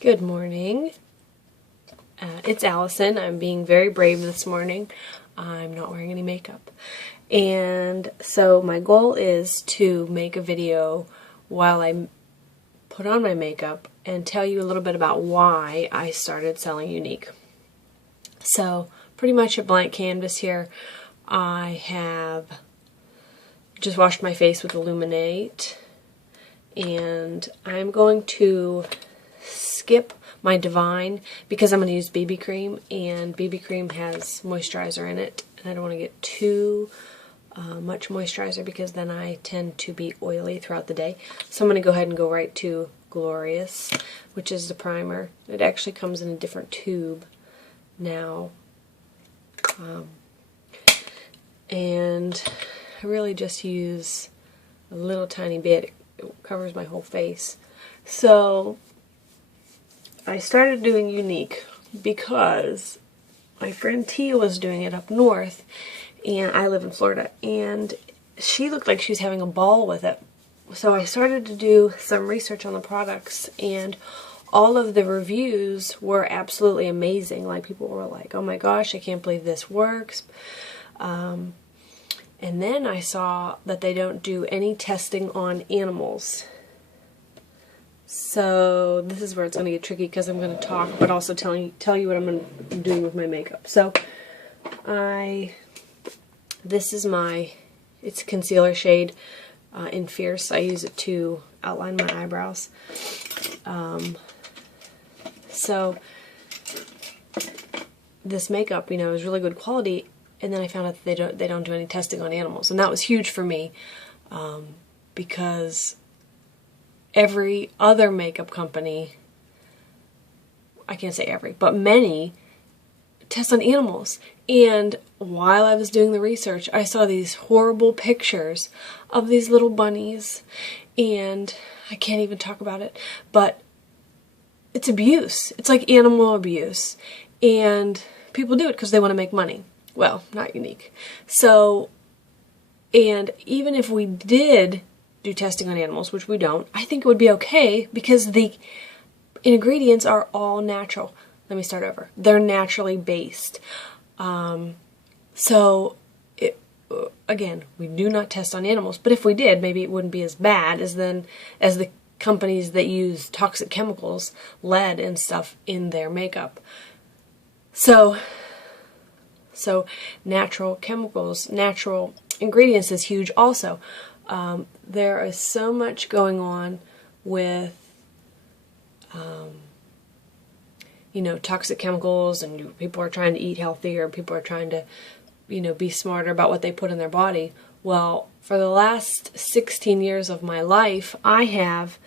Good morning. It's Allison. I'm being very brave this morning. I'm not wearing any makeup. And so my goal is to make a video while I put on my makeup and tell you a little bit about why I started selling Younique. So pretty much a blank canvas here. I have just washed my face with Illuminate, and I'm going to skip my Divine because I'm going to use BB cream, and BB cream has moisturizer in it, and I don't want to get too much moisturizer because then I tend to be oily throughout the day. So I'm going to go ahead and go right to Glorious, which is the primer. It actually comes in a different tube now. And I really just use a little tiny bit. It covers my whole face. So I started doing Younique because my friend Tia was doing it up north, and I live in Florida, and she looked like she was having a ball with it. So I started to do some research on the products, and all of the reviews were absolutely amazing. Like, people were like, oh my gosh, I can't believe this works. And then I saw that they don't do any testing on animals. So this is where it's going to get tricky because I'm going to talk, but also tell you what I'm doing with my makeup. So this is it's a concealer shade in Fierce. I use it to outline my eyebrows. So this makeup, is really good quality. And then I found out that they don't do any testing on animals, and that was huge for me because every other makeup company, I can't say every, but many, test on animals. And while I was doing the research, I saw these horrible pictures of these little bunnies, and I can't even talk about it, but it's abuse. It's like animal abuse, and people do it because they want to make money. Well, not Younique. So, and even if we did do testing on animals, which we don't, I think it would be okay because the ingredients are all natural. Let me start over. They're naturally based. Again, we do not test on animals, but if we did, maybe it wouldn't be as bad as the companies that use toxic chemicals, lead and stuff in their makeup. So natural chemicals, natural ingredients is huge also. There is so much going on with, toxic chemicals, and people are trying to eat healthier, people are trying to, be smarter about what they put in their body. Well, for the last 16 years of my life, I have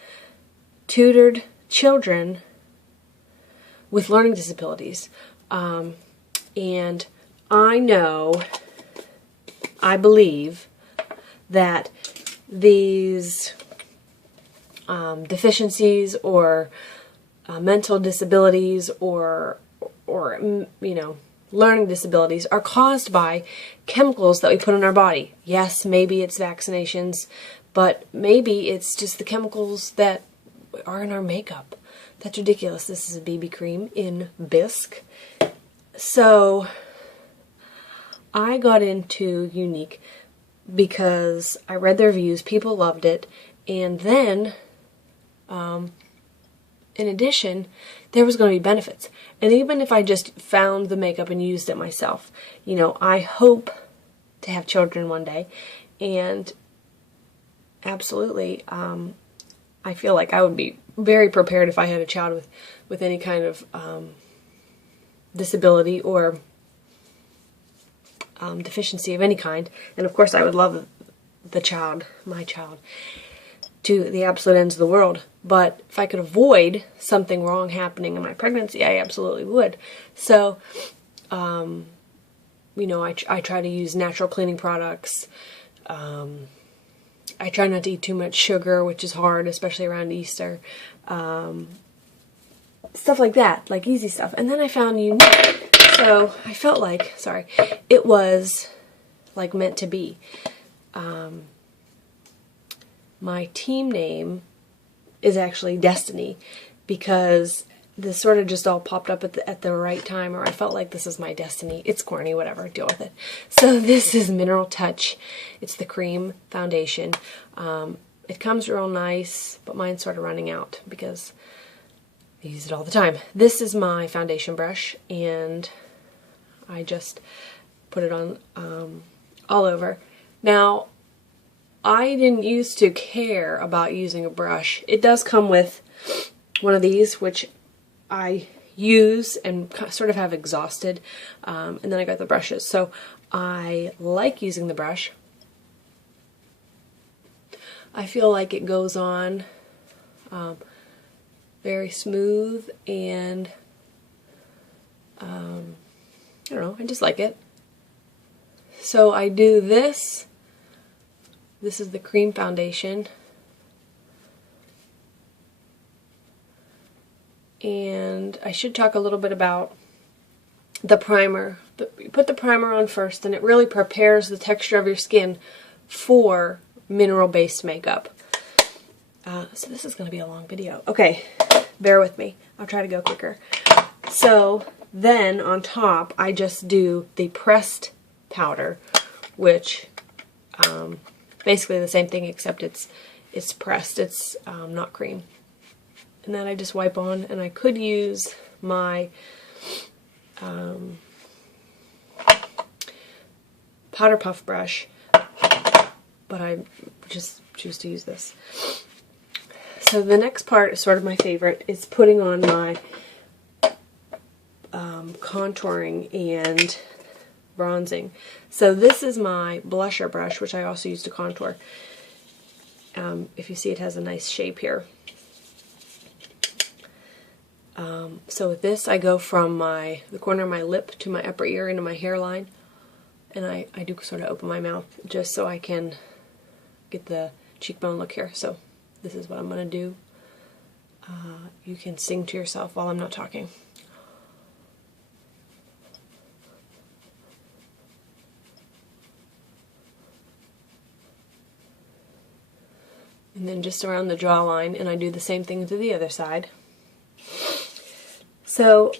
tutored children with learning disabilities. And I believe that these deficiencies or mental disabilities or learning disabilities are caused by chemicals that we put in our body. Yes, maybe it's vaccinations, but maybe it's just the chemicals that are in our makeup. That's ridiculous. This is a BB cream in Bisque. So I got into Younique because I read the reviews, people loved it, and then in addition, there was going to be benefits. And even if I just found the makeup and used it myself, I hope to have children one day, and absolutely, I feel like I would be very prepared if I had a child with any kind of disability or deficiency of any kind. And of course I would love my child, to the absolute ends of the world. But if I could avoid something wrong happening in my pregnancy, I absolutely would. So, I try to use natural cleaning products. I try not to eat too much sugar, which is hard, especially around Easter. Stuff like that, like easy stuff. And then I found Younique. So I felt like, it was like meant to be. My team name is actually Destiny because this sort of just all popped up at the right time, or I felt like this is my destiny. It's corny, whatever, deal with it. So this is Mineral Touch. It's the cream foundation. It comes real nice, but mine's sort of running out because I use it all the time. This is my foundation brush, and I just put it on all over. Now, I didn't used to care about using a brush. It does come with one of these, which I use and sort of have exhausted, and then I got the brushes. So I like using the brush. I feel like it goes on very smooth, and I don't know, I just like it. So I do this. This is the cream foundation. And I should talk a little bit about the primer. You put the primer on first, and it really prepares the texture of your skin for mineral-based makeup. So this is going to be a long video. Okay, bear with me. I'll try to go quicker. So then on top, I just do the pressed powder, which basically the same thing, except it's pressed. It's not cream. And then I just wipe on, and I could use my powder puff brush, but I just choose to use this. So the next part is sort of my favorite. It's putting on my contouring and bronzing. So this is my blusher brush, which I also use to contour. If you see, it has a nice shape here. So with this, I go from the corner of my lip to my upper ear into my hairline, and I do sort of open my mouth just so I can get the cheekbone look here. So this is what I'm going to do. You can sing to yourself while I'm not talking. And then just around the jawline, and I do the same thing to the other side. So,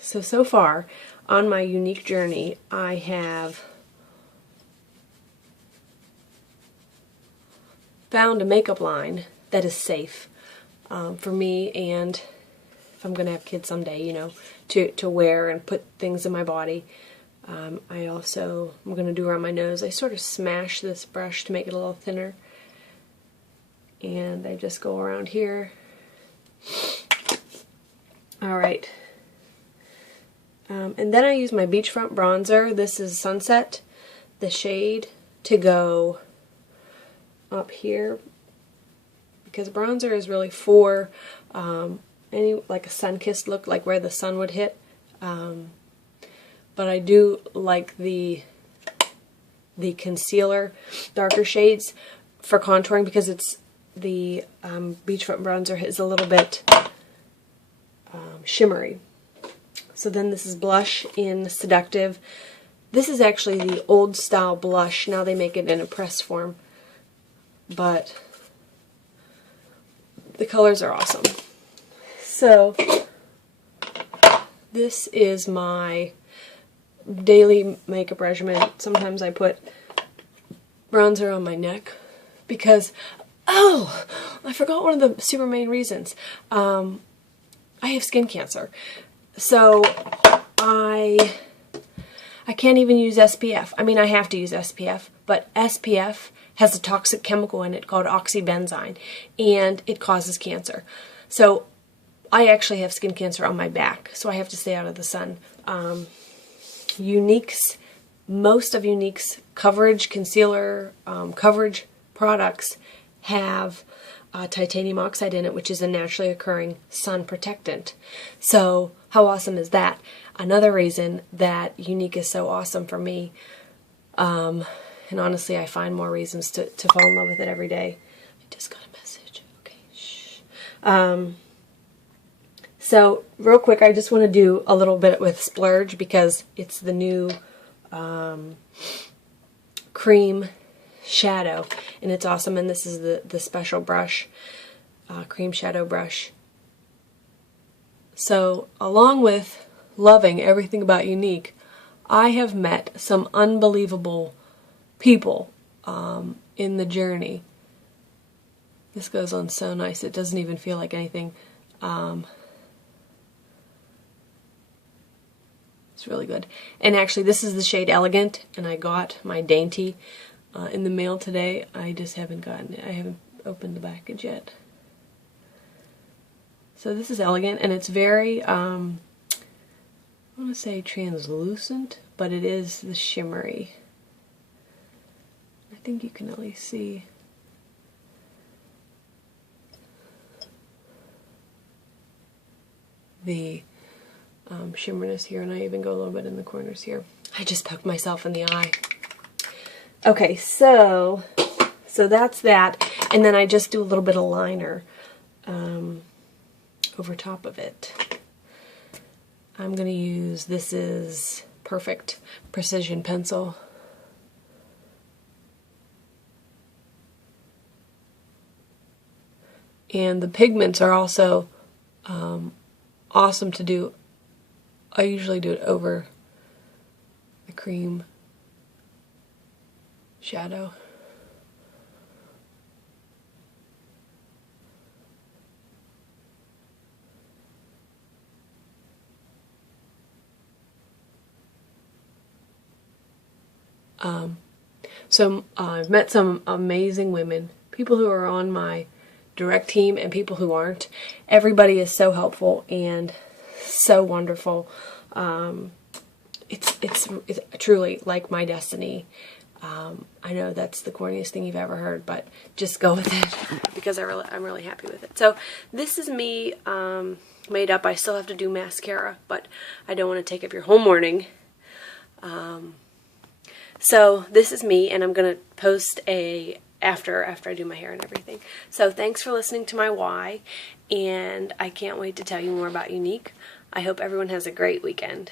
so far on my Younique journey, I have found a makeup line that is safe for me, and if I'm going to have kids someday, you know, to wear and put things in my body. I'm going to do around my nose. I sort of smash this brush to make it a little thinner, and I just go around here. Alright, and then I use my beachfront bronzer. This is Sunset, the shade, to go up here, because bronzer is really for like a sun-kissed look, like where the sun would hit. But I do like the concealer, darker shades for contouring, because it's the beachfront bronzer is a little bit shimmery. So then this is blush in Seductive. This is actually the old style blush. Now they make it in a press form, but the colors are awesome. So this is my daily makeup regimen. Sometimes I put bronzer on my neck because, oh, I forgot one of the super main reasons. I have skin cancer, so I can't even use SPF. I mean, I have to use SPF, but SPF has a toxic chemical in it called oxybenzone, and it causes cancer. So I actually have skin cancer on my back, so I have to stay out of the sun. Most of Younique's coverage concealer coverage products have titanium oxide in it, which is a naturally occurring sun protectant. So how awesome is that? Another reason that Younique is so awesome for me, and honestly I find more reasons to fall in love with it every day. I just got a message. Okay, shh. So real quick, I just want to do a little bit with Splurge, because it's the new cream shadow, and it's awesome. And this is the special brush, cream shadow brush, So along with loving everything about Younique, I have met some unbelievable people in the journey. This goes on so nice, it doesn't even feel like anything. It's really good. And actually, this is the shade Elegant, and I got my Dainty in the mail today. I just haven't gotten it. I haven't opened the package yet. So this is Elegant, and it's very, I want to say translucent, but it is the shimmery. I think you can at least see. The shimmerness here, and I even go a little bit in the corners here. I just poked myself in the eye. Okay, so that's that, and then I just do a little bit of liner over top of it. I'm going to use, this is Perfect Precision Pencil. And the pigments are also awesome to do. I usually do it over the cream shadow. So I've met some amazing women, people who are on my direct team and people who aren't. Everybody is so helpful and so wonderful. It's truly like my destiny. I know that's the corniest thing you've ever heard, but just go with it because I'm really happy with it. So this is me made up. I still have to do mascara, but I don't want to take up your whole morning. So this is me, and I'm going to post a after I do my hair and everything. So thanks for listening to my why, and I can't wait to tell you more about Younique. I hope everyone has a great weekend.